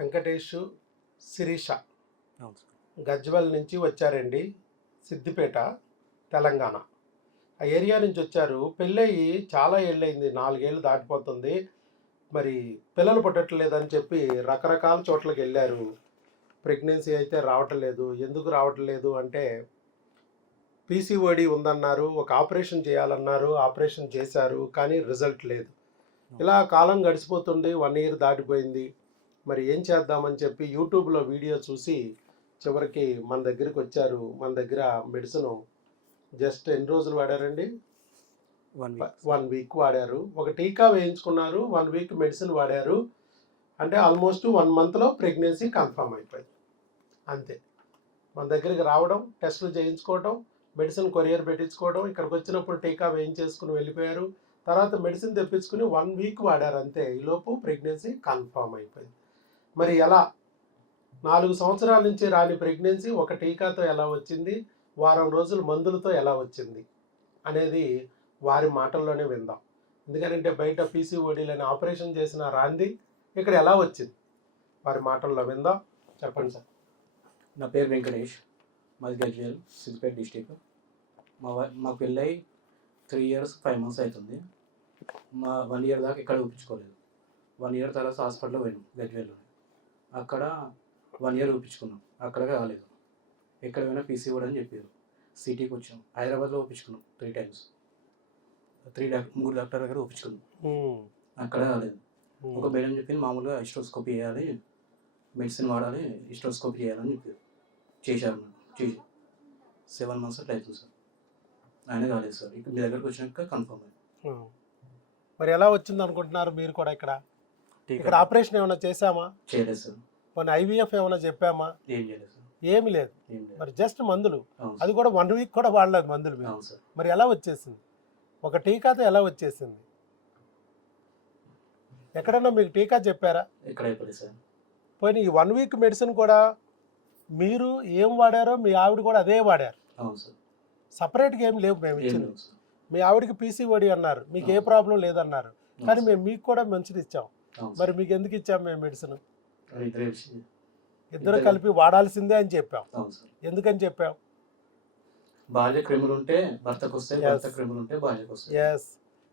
వెంకటేష్, శిరీష అవును సార్. గజ్వెల్ నుంచి వచ్చారండి. సిద్దిపేట, తెలంగాణ. ఆ ఏరియా నుంచి వచ్చారు. పెళ్ళయి చాలా ఏళ్ళయింది. 4 ఏళ్ళు దాటిపోతుంది. మరి పిల్లలు పుట్టట్లేదని చెప్పి రకరకాల చోట్లకి వెళ్ళారు. ప్రెగ్నెన్సీ అయితే రావటం లేదు. ఎందుకు రావటం లేదు అంటే పీసీఓడి ఉందన్నారు. ఒక ఆపరేషన్ చేయాలన్నారు. ఆపరేషన్ చేశారు. కానీ రిజల్ట్ లేదు. ఇలా కాలం గడిచిపోతుంది. 1 ఇయర్ దాటిపోయింది. మరి ఏం చేద్దామని చెప్పి యూట్యూబ్లో వీడియో చూసి చివరికి మన దగ్గరికి వచ్చారు. మన దగ్గర మెడిసిన్ జస్ట్ ఎన్ని రోజులు వాడారండి? 1 వీక్. 1 వీక్ వాడారు. ఒక టీకా వేయించుకున్నారు. 1 వీక్ మెడిసిన్ వాడారు. అంటే ఆల్మోస్ట్ 1 మంత్లో ప్రెగ్నెన్సీ కన్ఫర్మ్ అయిపోయింది. అంతే. మన దగ్గరికి రావడం, టెస్టులు చేయించుకోవడం, మెడిసిన్ కొరియర్ పెట్టించుకోవడం, ఇక్కడికి వచ్చినప్పుడు టీకా వేయించేసుకుని వెళ్ళిపోయారు. తర్వాత మెడిసిన్ తెప్పించుకుని 1 వీక్ వాడారు అంతే. ఈలోపు ప్రెగ్నెన్సీ కన్ఫర్మ్ అయిపోయింది. మరి ఎలా 4 సంవత్సరాల నుంచి రాని ప్రెగ్నెన్సీ ఒక టీకాతో ఎలా వచ్చింది, వారం రోజులు మందులతో ఎలా వచ్చింది అనేది వారి మాటల్లోనే విందాం. ఎందుకంటే బయట పీసీఓడీలని ఆపరేషన్ చేసిన రాంది ఇక్కడ ఎలా వచ్చింది వారి మాటల్లో విందాం. చెప్పండి సార్. నా పేరు వెంకటేష్, మాది గజ్వేల్, సిద్దిపేట డిస్టిక్. మా పెళ్ళై 3 ఇయర్స్ 5 మంత్స్ అవుతుంది. 1 ఇయర్ దాకా ఎక్కడ చూపించుకోలేదు. 1 ఇయర్ తర్వాత హాస్పిటల్లో పోయినాం గజ్వేల్లో. అక్కడ 1 ఇయర్ చూపించుకున్నాం. అక్కడ కాలేదు. ఎక్కడ పోయినా పీసీఓడి అని చెప్పారు. సిటీకి వచ్చాం. హైదరాబాద్లో చూపించుకున్నాం 3 టైమ్స్. 3 డాక్టర్ దగ్గర చూపించుకున్నాం. అక్కడ కాలేదు. ఒక మేడం చెప్పింది మామూలుగా హిస్టోస్కోపీ చేయాలి, మెడిసిన్ వాడాలి, హిస్టోస్కోపీ చేయాలని చెప్పారు. చేశారు. చేసి 7 మంత్స్ అట్లా అవుతుంది సార్. ఆయన కాలేదు సార్. ఇక్కడ మీ దగ్గరకు వచ్చినాక కన్ఫర్మ్ అయింది. మరి ఎలా వచ్చింది అనుకుంటున్నారు మీరు కూడా? ఇక్కడ ఆపరేషన్ ఏమైనా చేశామా? చేయలేదు సార్. కొన్ని ఐవీఎఫ్ ఏమైనా చెప్పామా? ఏం చేయలేదు సార్. ఏమి లేదు. ఏం లేదు. మరి జస్ట్ మందులు, అవును అది సార్. కూడా 1 వీక్ కూడా వాడలేదు మందులు మీరు. అవును సార్. మరి ఎలా వచ్చేసింది? ఒక టీకాతో ఎలా వచ్చేసింది? ఎక్కడన్నా మీకు టీకా చెప్పారా? ఎక్కడ అయిపోలేదు సార్. పోయిన ఈ 1 వీక్ మెడిసిన్ కూడా మీరు ఏం వాడారో మీ ఆవిడ కూడా అదే వాడారు. అవును సార్. సపరేట్గా ఏం లేవు మేము ఏం ఇచ్చింది. లేదు సార్. మీ ఆవిడకి పీసీఓడి అన్నారు, మీకు ఏ ప్రాబ్లం లేదన్నారు. కానీ మేము మీకు కూడా మంచిది ఇచ్చాం. అవును మరి సార్. మీకు ఎందుకు ఇచ్చాం మేము మెడిసిన్? అది ఇద్దరే విషయం. ఇద్దరు కలిపి వాడాల్సిందే అని చెప్పాం. అవును సార్. ఎందుకని చెప్పాం? భార్య క్రిములు ఉంటే భర్తకు వస్తాయి, భర్త క్రిములు ఉంటే భార్యకు వస్తాయి. ఎస్,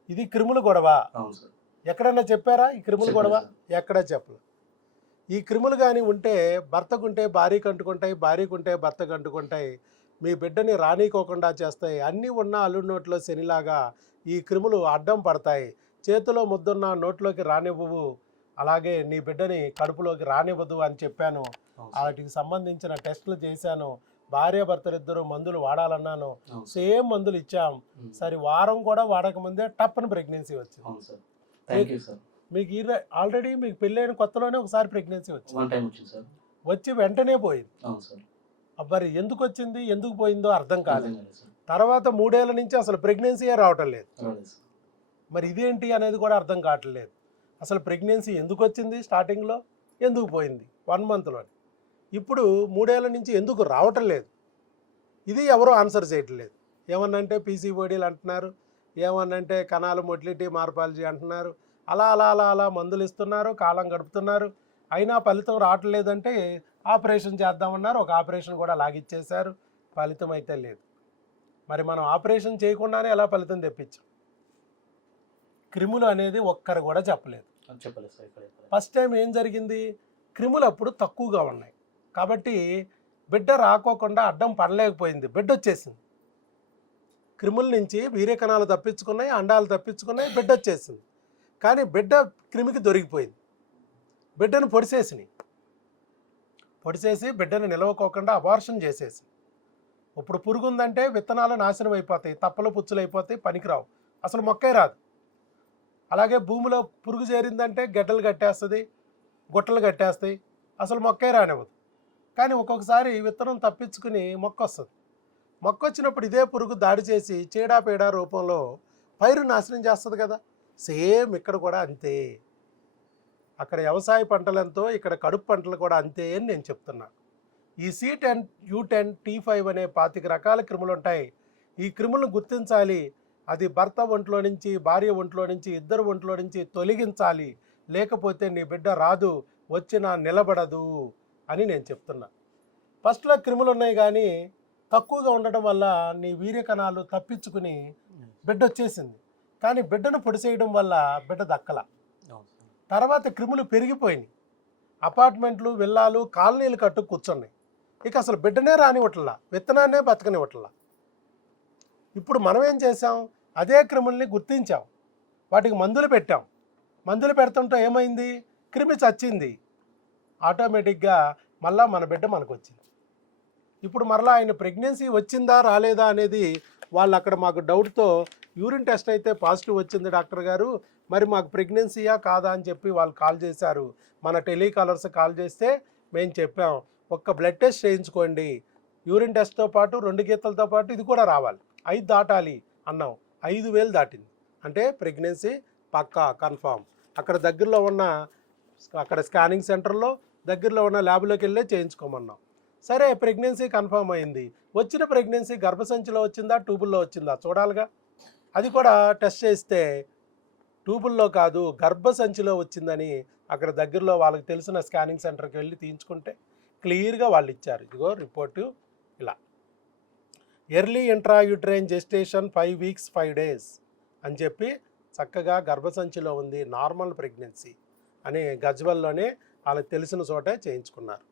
ఇది క్రిముల గొడవ. అవును సార్. ఎక్కడన్నా చెప్పారా ఈ క్రిముల గొడవ? చెప్పలేదు ఎక్కడా చెప్పలేదు. ఈ క్రిములు కానీ ఉంటే భర్తకుంటే భార్యకు అంటుకుంటాయి, భార్యకుంటే భర్తకు అంటుకుంటాయి, మీ బిడ్డని రానీకోకుండా చేస్తాయి. అన్నీ ఉన్న అల్లుడి నోట్లో శనిలాగా ఈ క్రిములు అడ్డం పడతాయి. చేతిలో ముద్దున్న నోట్లోకి రానివ్వవు, అలాగే నీ బిడ్డని కడుపులోకి రానివ్వదు అని చెప్పాను. అవును సార్. వాటికి సంబంధించిన టెస్టులు చేశాను. భార్యాభర్తలిద్దరూ మందులు వాడాలన్నాను. అవును సార్. సేమ్ మందులు ఇచ్చాం. సరే వారం కూడా వాడకముందే టప్పని ప్రెగ్నెన్సీ వచ్చింది. అవును సార్. Thank you sir. మీకు ఆల్రెడీ మీకు పెళ్ళైన కొత్తలోనే ఒకసారి ప్రెగ్నెన్సీ వచ్చింది. 1 టైం వచ్చింది సార్. వచ్చి వెంటనే పోయింది. అవును సార్. మరి ఎందుకు వచ్చింది, ఎందుకు పోయిందో అర్థం కాలేదు. అర్థం కాలేదు సార్. తర్వాత 3 ఏళ్ల నుంచి అసలు ప్రెగ్నెన్సీయే రావటం లేదు. రాలేదు సార్. మరి ఇదేంటి అనేది కూడా అర్థం కావట్లేదు. అసలు ప్రెగ్నెన్సీ ఎందుకు వచ్చింది స్టార్టింగ్లో, ఎందుకు పోయింది 1 మంత్లో, ఇప్పుడు 3 ఏళ్ల నుంచి ఎందుకు రావటం లేదు, ఇది ఎవరో ఆన్సర్ చేయట్లేదు. ఏమన్నంటే పీసీఓడీలు అంటున్నారు, ఏమన్నంటే కణాలు మొటిలిటీ మార్పాలజీ అంటున్నారు. అలా అలా అలా అలా మందులు ఇస్తున్నారు, కాలం గడుపుతున్నారు. అయినా ఫలితం రావట్లేదంటే ఆపరేషన్ చేద్దామన్నారు. ఒక ఆపరేషన్ కూడా లాగిచ్చేశారు, ఫలితం అయితే లేదు. మరి మనం ఆపరేషన్ చేయకుండానే ఎలా ఫలితం తెప్పించాం? క్రిములు అనేది ఒక్కరు కూడా చెప్పలేదు. చెప్పలేదు సార్. ఇక్కడ ఫస్ట్ టైం ఏం జరిగింది, క్రిములు అప్పుడు తక్కువగా ఉన్నాయి కాబట్టి బిడ్డ రాకోకుండా అడ్డం పడలేకపోయింది, బిడ్డ వచ్చేసింది. క్రిముల నుంచి వీర్య కణాలు తప్పించుకున్నాయి, అండాలు తప్పించుకున్నాయి, బిడ్డ వచ్చేసింది. కానీ బిడ్డ క్రిమికి దొరికిపోయింది. బిడ్డను పొడిసేసి బిడ్డను నిలవకోకుండా అబార్షన్ చేసేసి, ఇప్పుడు పురుగు ఉందంటే విత్తనాలు నాశనం అయిపోతాయి, తప్పలు పుచ్చులు అయిపోతాయి, పనికిరావు, అసలు మొక్కే రాదు. అలాగే భూమిలో పురుగు చేరిందంటే గడ్డలు కట్టేస్తుంది, గుట్టలు కట్టేస్తాయి, అసలు మొక్కే రానివ్వదు. కానీ ఒక్కొక్కసారి విత్తనం తప్పించుకుని మొక్క వస్తుంది. మొక్క వచ్చినప్పుడు ఇదే పురుగు దాడి చేసి చీడాపీడ రూపంలో పైరు నాశనం చేస్తుంది కదా. సేమ్ ఇక్కడ కూడా అంతే. అక్కడ వ్యవసాయ పంటలు ఎంతో ఇక్కడ కడుపు పంటలు కూడా అంతే అని నేను చెప్తున్నా. ఈ C10, U10, T5 అనే 25 రకాల క్రిములు ఉంటాయి. ఈ క్రిములను గుర్తించాలి. అది భర్త ఒంట్లో నుంచి, భార్య ఒంట్లో నుంచి, ఇద్దరు ఒంట్లో నుంచి తొలగించాలి. లేకపోతే నీ బిడ్డ రాదు, వచ్చినా నిలబడదు అని నేను చెప్తున్నా. ఫస్ట్లో క్రిములు ఉన్నాయి కానీ తక్కువగా ఉండడం వల్ల నీ వీర్య కణాలు తప్పించుకుని బిడ్డ వచ్చేసింది. కానీ బిడ్డను పొడిసేయడం వల్ల బిడ్డ దక్కల. తర్వాత క్రిములు పెరిగిపోయినాయి. అపార్ట్మెంట్లు, విల్లాలు, కాలనీలు కట్టు కూర్చున్నాయి. ఇక అసలు బిడ్డనే రానివ్వట్లా, విత్తనాన్నే బతకనివ్వట్లా. ఇప్పుడు మనం ఏం చేసాం, అదే క్రిముల్ని గుర్తించాం, వాటికి మందులు పెట్టాం. మందులు పెడుతుంటే ఏమైంది, క్రిమి చచ్చింది. ఆటోమేటిక్గా మళ్ళా మన బిడ్డ మనకు వచ్చింది. ఇప్పుడు మరలా ఆయన ప్రెగ్నెన్సీ వచ్చిందా రాలేదా అనేది వాళ్ళు అక్కడ మాకు డౌట్తో యూరిన్ టెస్ట్ అయితే పాజిటివ్ వచ్చింది డాక్టర్ గారు, మరి మాకు ప్రెగ్నెన్సీయా కాదా అని చెప్పి వాళ్ళు కాల్ చేశారు. మన టెలికాలర్స్ కాల్ చేస్తే మేము చెప్పాం, ఒక్క బ్లడ్ టెస్ట్ చేయించుకోండి, యూరిన్ టెస్ట్తో పాటు 2 గీతలతో పాటు ఇది కూడా రావాలి, 5 దాటాలి అన్నాం. 5,000 దాటింది. అంటే ప్రెగ్నెన్సీ పక్కా కన్ఫామ్. అక్కడ దగ్గరలో ఉన్న అక్కడ స్కానింగ్ సెంటర్లో దగ్గరలో ఉన్న ల్యాబ్లోకి వెళ్ళే చేయించుకోమన్నాం. సరే, ప్రెగ్నెన్సీ కన్ఫామ్ అయింది. వచ్చిన ప్రెగ్నెన్సీ గర్భసంచిలో వచ్చిందా ట్యూబుల్లో వచ్చిందా చూడాలిగా. అది కూడా టెస్ట్ చేస్తే ట్యూబుల్లో కాదు గర్భసంచిలో వచ్చిందని అక్కడ దగ్గరలో వాళ్ళకి తెలిసిన స్కానింగ్ సెంటర్కి వెళ్ళి తీయించుకుంటే క్లియర్గా వాళ్ళు ఇచ్చారు. ఇదిగో రిపోర్టు ఇలా, early intrauterine gestation 5 weeks 5 days అని చెప్పి చక్కగా గర్భసంచిలో ఉంది, నార్మల్ ప్రెగ్నెన్సీ అని గజ్వెల్లోనే వాళ్ళకి తెలిసిన చోటే చేయించుకున్నారు.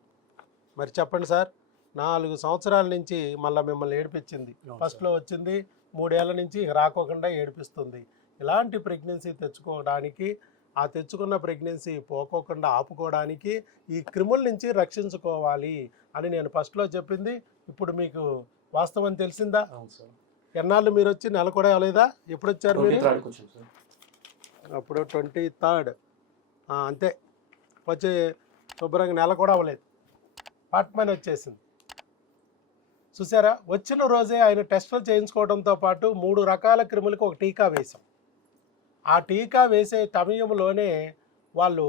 మరి చెప్పండి సార్, 4 సంవత్సరాల నుంచి మళ్ళీ మిమ్మల్ని ఏడిపించింది. ఫస్ట్లో వచ్చింది, 3 ఏళ్ల నుంచి రాకోకుండా ఏడిపిస్తుంది. ఇలాంటి ప్రెగ్నెన్సీ తెచ్చుకోవడానికి, ఆ తెచ్చుకున్న ప్రెగ్నెన్సీ పోకోకుండా ఆపుకోవడానికి ఈ క్రిముల నుంచి రక్షించుకోవాలి అని నేను ఫస్ట్లో చెప్పింది ఇప్పుడు మీకు వాస్తవం తెలిసిందా? ఎన్నాళ్ళు మీరు వచ్చి నెల కూడా అవ్వలేదా? ఎప్పుడు వచ్చారు మీరు? అప్పుడు 23rd అంతే వచ్చి శుభ్రంగా నెల కూడా అవ్వలేదు, పార్ట్మన్ వచ్చేసింది. చూసారా, వచ్చిన రోజే ఆయన టెస్టులు చేయించుకోవడంతో పాటు 3 రకాల క్రిములకు ఒక టీకా వేశాం. ఆ టీకా వేసే సమయంలోనే వాళ్ళు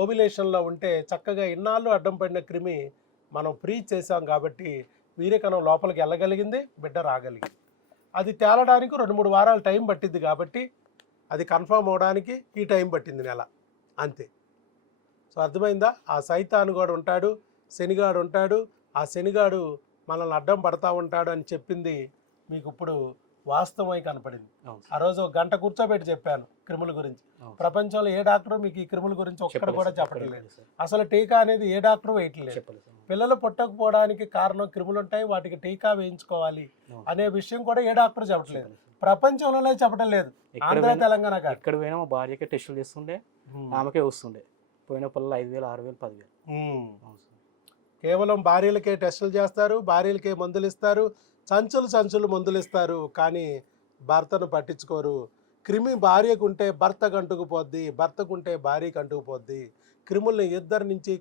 ఓవ్యులేషన్లో ఉంటే చక్కగా ఇన్నాళ్ళు అడ్డం పడిన క్రిమి మనం ఫ్రీ చేసాం కాబట్టి వీర్యకణం లోపలికి వెళ్ళగలిగింది, బిడ్డ రాగలిగింది. అది తేలడానికి 2-3 వారాలు టైం పట్టింది కాబట్టి అది కన్ఫర్మ్ అవడానికి ఈ టైం పట్టింది, నెల అంతే. సో అర్థమైందా? ఆ సైతాను కూడా ఉంటాడు, శనిగాడు ఉంటాడు, ఆ శనిగాడు మనల్ని అడ్డం పడతా ఉంటాడు అని చెప్పింది మీకు ఇప్పుడు వాస్తవమై కనపడింది. ఆ రోజు 1 గంట కూర్చోబెట్టి చెప్పాను క్రిముల గురించి. ప్రపంచంలో ఏ డాక్టరు మీకు ఈ క్రిముల గురించి ఒక్కడు కూడా చెప్పట్లేదు. అసలు టీకా అనేది ఏ డాక్టరు వేయట్లేదు. పిల్లలు పుట్టకపోవడానికి కారణం క్రిములు ఉంటాయి, వాటికి టీకా వేయించుకోవాలి అనే విషయం కూడా ఏ డాక్టర్ చెప్పట్లేదు. ప్రపంచంలోనే చెప్పడం లేదు. ఆంధ్ర తెలంగాణ కాదు, ఎక్కడ పోయినా మా భార్యకే టెస్టులు చేస్తుండే, ఆమెకే వస్తుండే. పోయిన పిల్లలు 5,000, 6,000, 10,000. కేవలం భార్యలకే టెస్టులు చేస్తారు, భార్యలకే మందులు ఇస్తారు, సంచులు మందులు ఇస్తారు, కానీ భర్తను పట్టించుకోరు. క్రిమి భార్యకు ఉంటే భర్తకు అంటుకుపోద్ది, భర్తకు ఉంటే భార్యకు అంటుకుపోద్ది. క్రిముల్ని ఇద్దరి నుంచి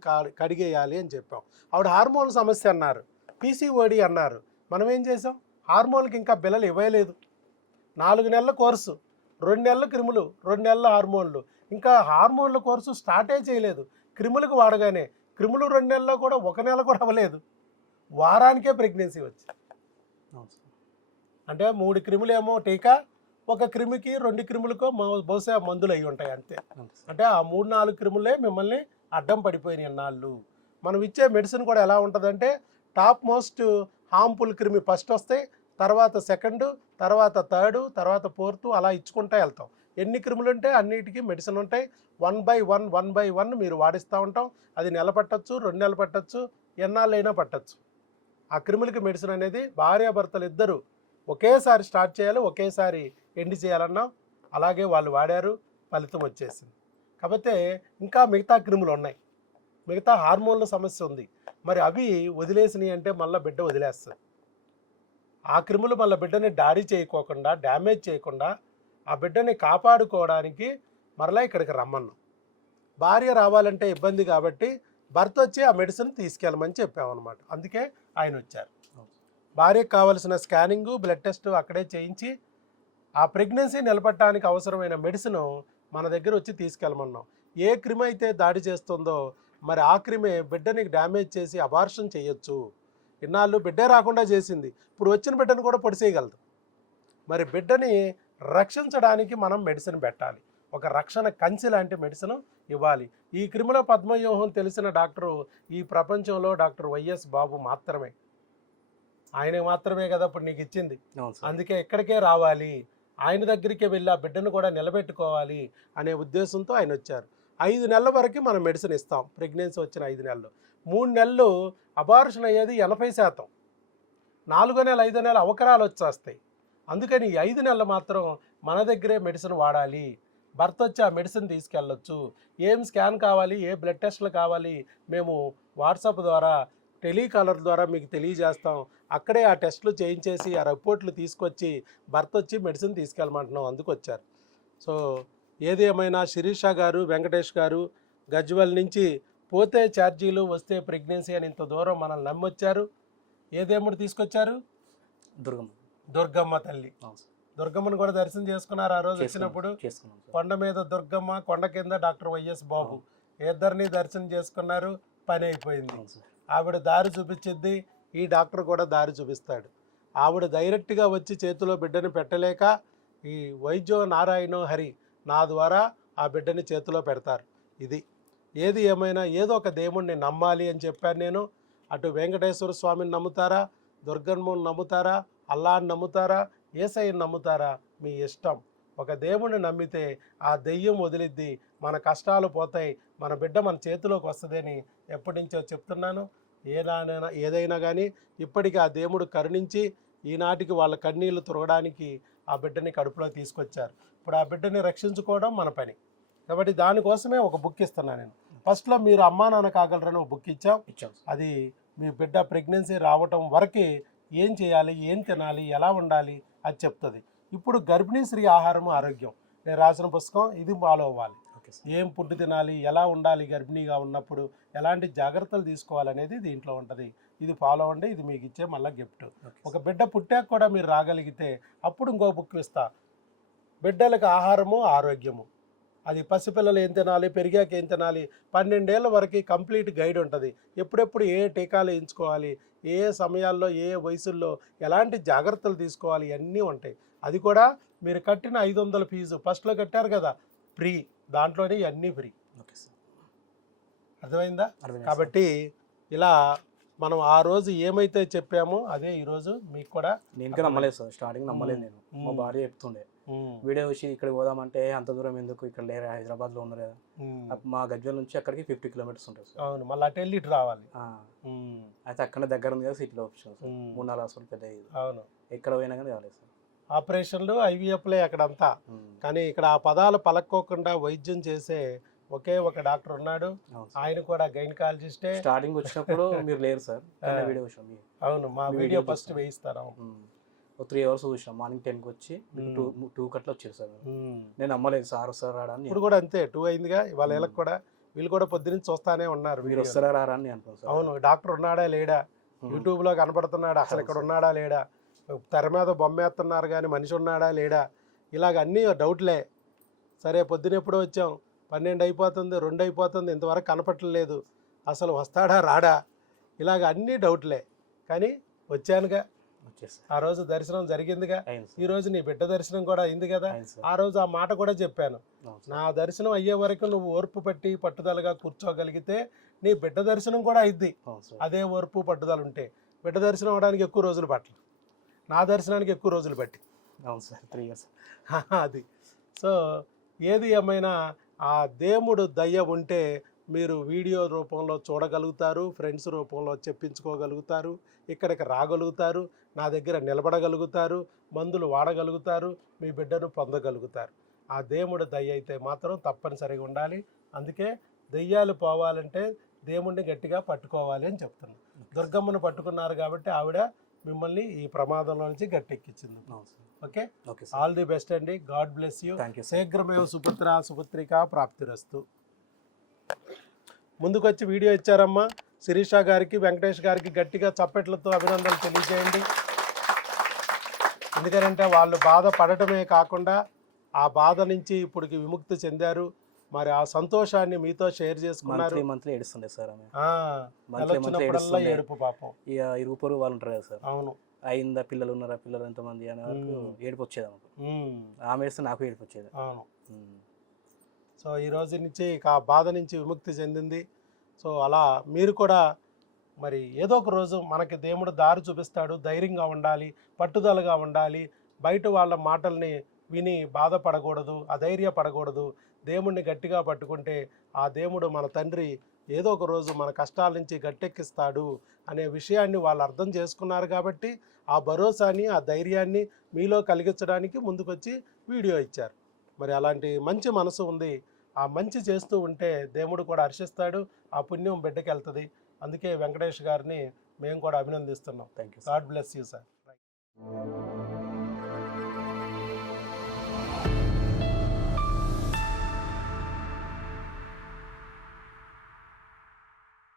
కడిగేయాలి అని చెప్పాం. ఆవిడ హార్మోన్ సమస్య అన్నారు, పీసీఓడి అన్నారు. మనం ఏం చేసాం, హార్మోన్కి ఇంకా బిల్లలు ఇవ్వలేదు. 4 నెలల కోర్సు, 2 నెలలు క్రిములు, 2 నెలల హార్మోన్లు. ఇంకా హార్మోన్ల కోర్సు స్టార్టే చేయలేదు. క్రిములకు వాడగానే క్రిములు 2 నెలల్లో కూడా 1 నెల కూడా అవ్వలేదు, వారానికే ప్రెగ్నెన్సీ వచ్చింది. అంటే 3 క్రిములేమో టీకా, 1 క్రిమికి 2 క్రిములకో బహుశా మందులు అయి ఉంటాయి అంతే. అంటే ఆ 3-4 క్రిములే మిమ్మల్ని అడ్డం పడిపోయినాయి అన్నాళ్ళు. మనం ఇచ్చే మెడిసిన్ కూడా ఎలా ఉంటుందంటే టాప్ మోస్ట్ హార్మ్ఫుల్ క్రిమి ఫస్ట్ వస్తాయి, తర్వాత 2nd, తర్వాత 3rd, తర్వాత 4th అలా ఇచ్చుకుంటూ వెళ్తాం. ఎన్ని క్రిములు ఉంటే అన్నిటికీ మెడిసిన్ ఉంటాయి. 1 by 1 మీరు వాడిస్తూ ఉంటాం. అది నెల పట్టచ్చు, 2 నెలలు పట్టచ్చు, ఎన్నాళ్ళైనా పట్టచ్చు. ఆ క్రిములకి మెడిసిన్ అనేది భార్యాభర్తలు ఇద్దరు ఒకేసారి స్టార్ట్ చేయాలి, ఒకేసారి ఎండ్ చేయాలన్నాం. అలాగే వాళ్ళు వాడారు, ఫలితం వచ్చేసింది. కాకపోతే ఇంకా మిగతా క్రిములు ఉన్నాయి, మిగతా హార్మోన్ల సమస్య ఉంది. మరి అవి వదిలేసినాయి అంటే మళ్ళీ బిడ్డ వదిలేస్తుంది. ఆ క్రిములు మళ్ళీ బిడ్డని దాడి చేయకోకుండా, డ్యామేజ్ చేయకుండా ఆ బిడ్డని కాపాడుకోవడానికి మరలా ఇక్కడికి రమ్మన్నాం. భార్య రావాలంటే ఇబ్బంది కాబట్టి భర్త వచ్చి ఆ మెడిసిన్ తీసుకెళ్ళమని చెప్పామన్నమాట. అందుకే ఆయన వచ్చారు. భార్యకు కావలసిన స్కానింగు, బ్లడ్ టెస్ట్ అక్కడే చేయించి ఆ ప్రెగ్నెన్సీ నిలబడటానికి అవసరమైన మెడిసిన్ మన దగ్గర వచ్చి తీసుకెళ్ళమన్నాం. ఏ క్రిమి అయితే దాడి చేస్తుందో మరి ఆ క్రిమే బిడ్డని డ్యామేజ్ చేసి అబార్షన్ చేయొచ్చు. ఇన్నాళ్ళు బిడ్డే రాకుండా చేసింది, ఇప్పుడు వచ్చిన బిడ్డను కూడా పొడిసేయగలదు. మరి బిడ్డని రక్షించడానికి మనం మెడిసిన్ పెట్టాలి. ఒక రక్షణ కంచె లాంటి మెడిసిన్ ఇవ్వాలి. ఈ క్రిముల పద్మవ్యూహం తెలిసిన డాక్టరు ఈ ప్రపంచంలో డాక్టర్ వైఎస్ బాబు మాత్రమే. ఆయన మాత్రమే కదా ఇప్పుడు నీకు ఇచ్చింది. అవును సార్. అందుకే ఎక్కడికే రావాలి, ఆయన దగ్గరికే వెళ్ళి ఆ బిడ్డను కూడా నిలబెట్టుకోవాలి అనే ఉద్దేశంతో ఆయన వచ్చారు. 5 నెలల వరకు మనం మెడిసిన్ ఇస్తాం. ప్రెగ్నెన్సీ వచ్చిన 5 నెలలు, 3 నెలలు అబార్షన్ అయ్యేది 80%. 4వ నెల 5వ నెల అవకరాలు వచ్చేస్తాయి. అందుకని ఈ 5 నెలలు మాత్రం మన దగ్గరే మెడిసిన్ వాడాలి. భర్త వచ్చి ఆ మెడిసిన్ తీసుకెళ్ళొచ్చు. ఏం స్కాన్ కావాలి, ఏ బ్లడ్ టెస్టులు కావాలి, మేము వాట్సాప్ ద్వారా టెలికాలర్ ద్వారా మీకు తెలియజేస్తాం. అక్కడే ఆ టెస్టులు చేయించేసి ఆ రిపోర్ట్లు తీసుకొచ్చి భర్త వచ్చి మెడిసిన్ తీసుకెళ్ళమంటున్నాం. అందుకు వచ్చారు. సో ఏది ఏమైనా శిరీష గారు, వెంకటేష్ గారు గజ్వెల్ నుంచి పోతే ఛార్జీలు వస్తే ప్రెగ్నెన్సీ అని ఇంత దూరం మనల్ని నమ్మొచ్చారు. ఏ దేవుడు తీసుకొచ్చారు? దుర్గమ్మ తల్లి. దుర్గమ్మను కూడా దర్శనం చేసుకున్నారు ఆ రోజు వచ్చినప్పుడు. కొండ మీద దుర్గమ్మ, కొండ కింద డాక్టర్ వైఎస్ బాబు, ఇద్దరిని దర్శనం చేసుకున్నారు. పని అయిపోయింది. ఆవిడ దారి చూపించిద్ది, ఈ డాక్టర్ కూడా దారి చూపిస్తాడు. ఆవిడ డైరెక్ట్గా వచ్చి చేతిలో బిడ్డని పెట్టలేక ఈ వైద్యో నారాయణో హరి నా ద్వారా ఆ బిడ్డని చేతిలో పెడతారు. ఇది ఏది ఏమైనా ఏదో ఒక దేవుణ్ణి నమ్మాలి అని చెప్పాను నేను. అటు వెంకటేశ్వర స్వామిని నమ్ముతారా, దుర్గమ్మని నమ్ముతారా, అల్లాని నమ్ముతారా, యేసయ్యని నమ్ముతారా, మీ ఇష్టం. ఒక దేవుణ్ణి నమ్మితే ఆ దెయ్యం వదిలిద్ది, మన కష్టాలు పోతాయి, మన బిడ్డ మన చేతిలోకి వస్తుందని ఎప్పటి నుంచో చెప్తున్నాను. ఏదైనా కానీ ఇప్పటికీ ఆ దేవుడు కరుణించి ఈనాటికి వాళ్ళ కన్నీళ్లు తురగడానికి ఆ బిడ్డని కడుపులో తీసుకొచ్చారు. ఇప్పుడు ఆ బిడ్డని రక్షించుకోవడం మన పని. కాబట్టి దానికోసమే ఒక బుక్ ఇస్తున్నాను నేను. ఫస్ట్లో మీరు అమ్మా నాన్న కాగలరని ఒక బుక్ ఇచ్చాం. అది మీ బిడ్డ ప్రెగ్నెన్సీ రావటం వరకు ఏం చేయాలి, ఏం తినాలి, ఎలా ఉండాలి అది చెప్తుంది. ఇప్పుడు గర్భిణీ స్త్రీ ఆహారం ఆరోగ్యం నేను రాసిన పుస్తకం. ఇది ఫాలో అవ్వాలి. ఏం ఫుడ్ తినాలి, ఎలా ఉండాలి, గర్భిణీగా ఉన్నప్పుడు ఎలాంటి జాగ్రత్తలు తీసుకోవాలనేది దీంట్లో ఉంటుంది. ఇది ఫాలో అవ్వండి. ఇది మీకు ఇచ్చే మళ్ళీ గిఫ్ట్. ఒక బిడ్డ పుట్టాక కూడా మీరు రాగలిగితే అప్పుడు ఇంకో బుక్ ఇస్తా. బిడ్డలకు ఆహారము ఆరోగ్యము, అది పసిపిల్లలు ఏం తినాలి, పెరిగాక ఏం తినాలి, 12 ఏళ్ళ వరకు కంప్లీట్ గైడ్ ఉంటుంది. ఎప్పుడెప్పుడు ఏ టీకాలు వేయించుకోవాలి, ఏ సమయాల్లో ఏ వయసుల్లో ఎలాంటి జాగ్రత్తలు తీసుకోవాలి అన్నీ ఉంటాయి. అది కూడా మీరు కట్టిన 500 ఫీజు ఫస్ట్లో కట్టారు కదా, ఫ్రీ. దాంట్లోనే అన్నీ ఫ్రీ. అర్థమైందా? కాబట్టి ఇలా మనం ఆ రోజు ఏమైతే చెప్పామో అదే ఈరోజు మీకు కూడా. నేను నమ్మలేదు సార్, స్టార్టింగ్ నమ్మలేదు నేను. మా భార్య చెప్తుండే వీడియో వచ్చి ఇక్కడ పోదామంటే అంత దూరం ఎందుకు, ఇక్కడ లేరు, హైదరాబాద్లో ఉన్నారు కదా. మా గజ్వెల్ నుంచి అక్కడికి 50 కిలోమీటర్స్ ఉంటుంది సార్. అవును, మళ్ళీ అటు వెళ్ళి రావాలి. అయితే అక్కడ దగ్గర ఉంది కదా, సిటీలో వచ్చాను సార్. 3-4 హాస్పిటల్ పెద్ద. అవును, ఎక్కడ పోయినా కానీ రాలేదు సార్. ఆపరేషన్లు ఐవీఎఫ్లే అక్కడంతా. కానీ ఇక్కడ ఆ పదాలు పలక్కోకుండా వైద్యం చేసే ఒకే ఒక డాక్టర్ ఉన్నాడు. ఆయన కూడా గైనకాలజిస్టే. స్టార్టింగ్ వచ్చినప్పుడు మీరు లేరు సార్. వీడియో అవును, మా వీడియో ఫస్ట్ వేయిస్తారు. 3 అవర్స్ చూసాం. మార్నింగ్ 10కి వచ్చి 2 కట్ల వచ్చారు సార్. నేను నమ్మలేదు సార్ వస్తారా రాడా అని. ఇప్పుడు కూడా అంతే, 2 అయిందిగా. ఇవాళ వీళ్ళకి కూడా వీళ్ళు కూడా పొద్దునుంచి చూస్తానే ఉన్నారు. మీరు వస్తారా రారా అని అనుకుంటాను. అవును, డాక్టర్ ఉన్నాడా లేడా, యూట్యూబ్లో కనపడుతున్నాడా, అసలు ఇక్కడ ఉన్నాడా లేడా, తెర మీద బొమ్మేస్తున్నారు కానీ మనిషి ఉన్నాడా లేడా, ఇలాగ అన్నీ డౌట్లే. సరే పొద్దున ఎప్పుడో వచ్చాం, 12 అయిపోతుంది, 2 అయిపోతుంది, ఇంతవరకు కనపట్టలేదు, అసలు వస్తాడా రాడా, ఇలాగ అన్నీ డౌట్లే. కానీ వచ్చానుగా, ఆ రోజు దర్శనం జరిగిందిగా. ఈరోజు నీ బిడ్డ దర్శనం కూడా అయింది కదా. ఆ రోజు ఆ మాట కూడా చెప్పాను, నా దర్శనం అయ్యే వరకు నువ్వు ఓర్పు పట్టి పట్టుదలగా కూర్చోగలిగితే నీ బిడ్డ దర్శనం కూడా అయింది. అదే ఓర్పు పట్టుదల ఉంటే బిడ్డ దర్శనం అవడానికి ఎక్కువ రోజులు పట్టలేదు, నా దర్శనానికి ఎక్కువ రోజులు పట్టి. అవును సార్, 3 ఇయర్స్ అది. సో ఏది ఏమైనా ఆ దేవుడు దయ ఉంటే మీరు వీడియో రూపంలో చూడగలుగుతారు, ఫ్రెండ్స్ రూపంలో చెప్పించుకోగలుగుతారు, ఇక్కడికి రాగలుగుతారు, నా దగ్గర నిలబడగలుగుతారు, మందులు వాడగలుగుతారు, మీ బిడ్డను పొందగలుగుతారు. ఆ దేవుడు దయ అయితే మాత్రం తప్పనిసరిగా ఉండాలి. అందుకే దెయ్యాలు పోవాలంటే దేవుణ్ణి గట్టిగా పట్టుకోవాలి అని చెప్తున్నాను. దుర్గమ్మను పట్టుకున్నారు కాబట్టి ఆవిడ మిమ్మల్ని ఈ ప్రమాదంలో నుంచి గట్టెక్కించింది. ఓకే, ఆల్ ది బెస్ట్ అండి. God bless you. శీఘ్రమేవ సుపుత్ర సుపుత్రిక ప్రాప్తిరస్తు. ముందుకొచ్చి వీడియో ఇచ్చారమ్మా శిరీష గారికి, వెంకటేష్ గారికి గట్టిగా చప్పట్లతో అభినందనలు తెలియజేయండి. ఎందుకంటే వాళ్ళు బాధ పడటమే కాకుండా ఆ బాధ నుంచి ఇప్పటికి విముక్తి చెందారు. మరి ఆ సంతోషాన్ని మీతో షేర్ చేసుకున్నారు. మంత్లీ ఏడుస్తుండే సార్. ఏడుపు పాపం. ఇరుగు వాళ్ళు ఉంటారు కదా సార్. అవును, అయిందా, పిల్లలు ఉన్నారా, పిల్లలు ఎంతమంది అనే వరకు ఏడుపు వచ్చేది. ఆమె ఏడిస్తే నాకు ఏడుపు వచ్చేది. అవును, సో ఈ రోజు నుంచి ఇక ఆ బాధ నుంచి విముక్తి చెందింది. సో అలా మీరు కూడా మరి ఏదో ఒక రోజు మనకి దేవుడు దారి చూపిస్తాడు. ధైర్యంగా ఉండాలి, పట్టుదలగా ఉండాలి, బయట వాళ్ళ మాటల్ని విని బాధపడకూడదు, అధైర్యపడకూడదు. దేవుణ్ణి గట్టిగా పట్టుకుంటే ఆ దేవుడు మన తండ్రి ఏదో ఒక రోజు మన కష్టాల నుంచి గట్టెక్కిస్తాడు అనే విషయాన్ని వాళ్ళు అర్థం చేసుకున్నారు. కాబట్టి ఆ భరోసాని, ఆ ధైర్యాన్ని మీలో కలిగించడానికి ముందుకొచ్చి వీడియో ఇచ్చారు. మరి అలాంటి మంచి మనసు ఉంది. ఆ మంచి చేస్తూ ఉంటే దేవుడు కూడా హర్షిస్తాడు, ఆ పుణ్యం బిడ్డకి వెళ్తుంది. అందుకే వెంకటేష్ గారిని మేము కూడా అభినందిస్తున్నాం. Thank you. God bless you sir.